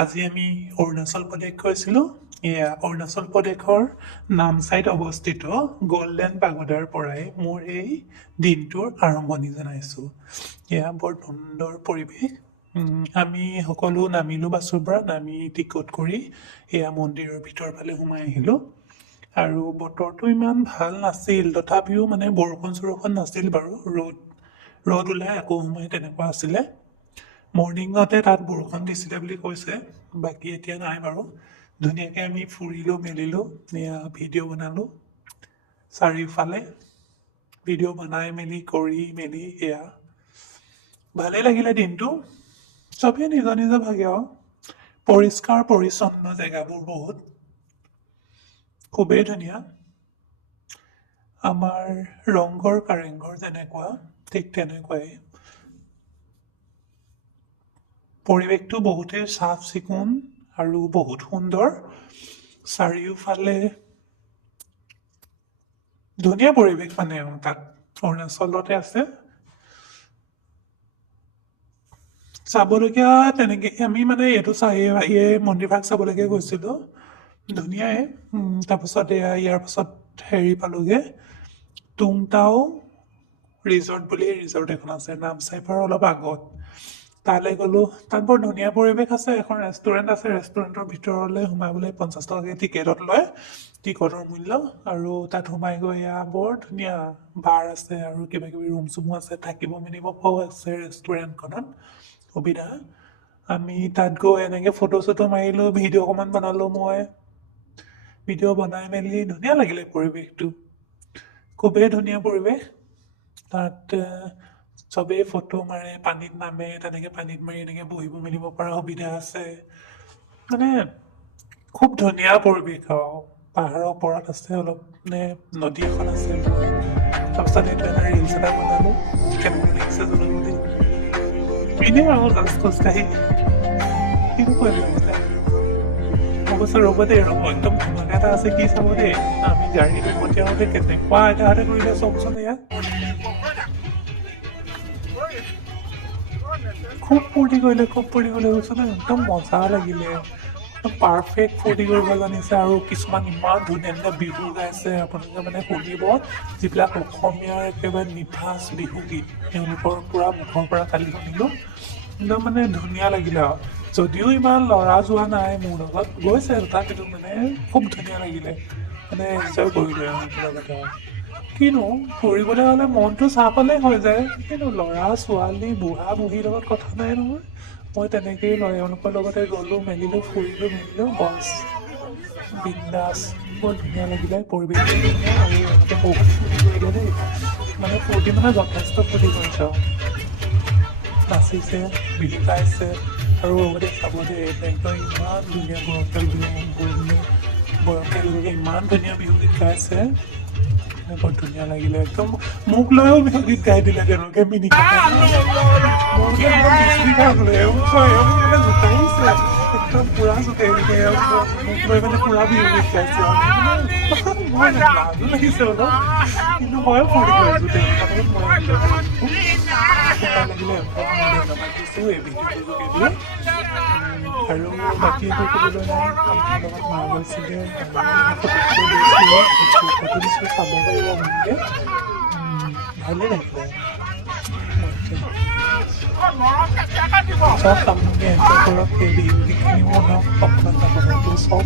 আজি আমি অৰুণাচল প্ৰদেশ গৈছিলোঁ। এয়া অৰুণাচল প্ৰদেশৰ নামচাইত অৱস্থিত গল্ডেন পাগোডাৰ পৰাই মোৰ এই দিনটোৰ আৰম্ভণি জনাইছোঁ। এয়া বৰ সুন্দৰ পৰিৱেশ। আমি সকলো নামিলোঁ বাছৰ পৰা, নামি টিকট কৰি এয়া মন্দিৰৰ ভিতৰ ফালে সোমাই আহিলোঁ। আৰু বতৰটো ইমান ভাল নাছিল, তথাপিও মানে বৰষুণ চৰষুণ নাছিল বাৰু, ৰ'দ ওলাই আকৌ সোমাই তেনেকুৱা আছিলে। মৰ্ণিঙতে তাত বৰষুণ দিছিলে বুলি কৈছে, বাকী এতিয়া নাই বাৰু। ধুনীয়াকৈ আমি ফুৰিলোঁ মেলিলোঁ, এয়া ভিডিঅ' বনালোঁ চাৰিওফালে। ভিডিঅ' বনাই মেলি কৰি মেলি এয়া ভালেই লাগিলে দিনটো। চবেই নিজৰ নিজৰ ভাগে আৰু পৰিষ্কাৰ পৰিচ্ছন্ন জেগাবোৰ বহুত খুবেই ধুনীয়া। আমাৰ ৰংঘৰ কাৰেংঘৰ যেনেকুৱা ঠিক তেনেকুৱাই। পৰিৱেশটো বহুতেই চাফ চিকুণ আৰু বহুত সুন্দৰ। চাৰিওফালে ধুনীয়া পৰিৱেশ মানে তাত অৰুণাচলতে আছে। চাবলগীয়া তেনেকৈ আমি মানে এইটো মন্দিৰভাগ চাবলৈকে গৈছিলোঁ, ধুনীয়াই। তাৰপিছত ইয়াৰ পাছত পালোঁগৈ টুংটাও ৰিজৰ্ট বুলি ৰিজৰ্ট এখন আছে নামচাই পৰা অলপ আগত। তালৈ গ'লোঁ, তাত বৰ ধুনীয়া পৰিৱেশ আছে। এখন ৰেষ্টুৰেণ্ট আছে, ৰেষ্টুৰেণ্টৰ ভিতৰলৈ সোমাবলৈ 50 টকাকৈ টিকেটত লয়, টিকটৰ মূল্য। আৰু তাত সোমাই গৈ এয়া বৰ ধুনীয়া বাৰ আছে আৰু কিবা কিবি ৰুম চুমো আছে, থাকিব মেলিব পৰাও আছে ৰেষ্টুৰেণ্টখনত সুবিধা। আমি তাত গৈ এনেকৈ ফটো চটো মাৰিলোঁ, ভিডিঅ' অকণমান বনালোঁ। মই ভিডিঅ' বনাই মেলি ধুনীয়া লাগিলে পৰিৱেশটো, খুবেই ধুনীয়া পৰিৱেশ। তাত চবেই ফটো মাৰে, পানীত নামে, তেনেকৈ পানীত মাৰি এনেকৈ বহিব মেলিব পৰা সুবিধা আছে। মানে খুব ধুনীয়া পৰিৱেশ আৰু পাহাৰৰ ওপৰত আছে অলপ, মানে নদী এখন আছে। তাৰপিছত এইটো এটা ৰিলচ এটা বনালোঁ, কেনেকুৱা লাগিছে জনালোঁ দেই। এনেই আৰু জাষ্ট খোজকাঢ়ি কিনো কৰিব লাগিলে। অৱশ্যে ৰ'ব দেই, একদম ধুনীয়া এটা আছে, কি চাব দেই। আমি গাড়ীটো পঠিয়াওঁতে কেনেকুৱা এটাহঁতে কৰিলে চাওকচোন। এয়া খুব ফূৰ্তি কৰিলে কৈছোঁ ন, একদম মজা লাগিলে। পাৰফেক্ট ফূৰ্তি কৰিব জানিছে। আৰু কিছুমান ইমান ধুনীয়া ধুনীয়া বিহু গাইছে, আপোনালোকে মানে শুনিব। যিবিলাক অসমীয়াৰ একেবাৰে নিভাঁজ বিহুগীত, তেওঁলোকৰ পূৰা মুখৰ পৰা কালি শুনিলোঁ, একদম মানে ধুনীয়া লাগিলে। আৰু যদিও ইমান ল'ৰা যোৱা নাই মোৰ লগত, গৈছে তথাপিতো মানে খুব ধুনীয়া লাগিলে, মানে এনজয় কৰিলোঁ আৰু লগতে। কিনো ফুৰিবলৈ হ'লে মনটো চাহ পালেই হৈ যায়, কিন্তু ল'ৰা ছোৱালী বুঢ়া বুঢ়ীৰ লগত কথা নাই নহয়। মই তেনেকেই এওঁলোকৰ লগতে গ'লোঁ মেলিলোঁ, ফুৰিলোঁ মেলিলোঁ, বছ বিন্দাছ। বৰ ধুনীয়া লাগিলে পৰিৱেশটো ধুনীয়া। আৰু এওঁলোকে বহুত ফূৰ্তি কৰিলে দেই, মানে ফূৰ্তি মানে যথেষ্ট ফূৰ্তি কৰিছে আৰু নাচিছে, বিহু গাইছে। আৰু লগতে চাব দেই, একদম ইমান ধুনীয়া বয়সীয়াল লোকে ইমান ধুনীয়া বিহুগীত গাইছে, বৰ ধুনীয়া লাগিলে। একদম মোক লৈও বিহুগীত গাই দিলে তেওঁলোকে মিনিখনে। জোকাইছে একদম পুৰা জোকাৰিছে, মোক লৈ মানে পুৰা বিহুগীত গাইছে। মই লাজো লাগিছে অলপ, কিন্তু ময়ো ফূৰ্তি কৰিছোঁ তেওঁলোকৰ লগত। মই লাগিলে ধন্যবাদ দিছোঁ এই ভিডিঅ'টোৰ যোগেদি। আৰু বাকী একো ক'বলৈ নাই। আপোনাৰ লগত মাৰ গৈছিলে, ফটো দিছোঁ, চাব পাৰিব আপোনালোকে। ভালেই লাগিলে। চব আপোনালোকে এনজয় কৰক, সেই বিহুগীতখিনিও শুনক, অসমত আপোনালোকে চব